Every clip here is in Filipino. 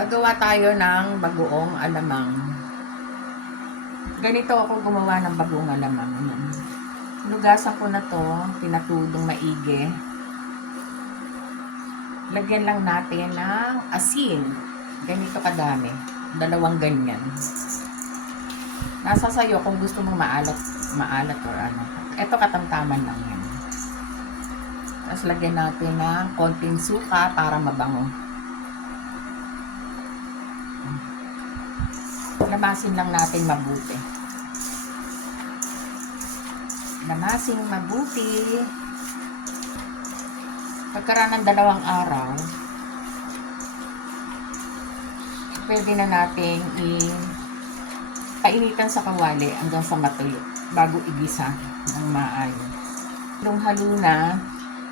Gagawa tayo ng bagoong alamang. Ganito ako gumawa ng bagoong alamang. Ayan. Lugasan ko na to, pinatudong maigi. Lagyan lang natin ng asin. Ganito kadami. 2 ganyan. Nasa sayo kung gusto mo maalat or ano. Ito katamtaman lang yan. Tapos lagyan natin ng konting suka para mabango. Lamasin lang natin mabuti. Lamasin mabuti. Pagkaraan ng 2 araw, pwede na natin painitan sa kawali hanggang sa matuyo bago igisa ng maayos. Nung halo na,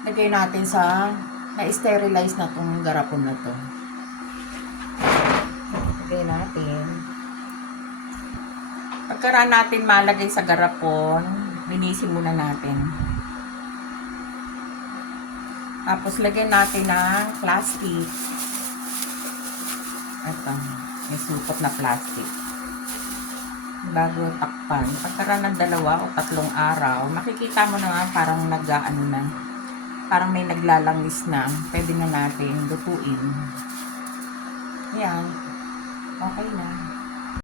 lagay natin sa na-sterilize na itong garapon na to. Lagay natin. Pagkaraan natin malagay sa garapon, linisin muna natin. Tapos lagyan natin ng plastic. Ito, may supot na plastic. Bago takpan. Pagkaraan ng 2 o 3 araw, makikita mo na nga parang parang may naglalangis na. Pwede na natin lutuin. Ayan. Okay na.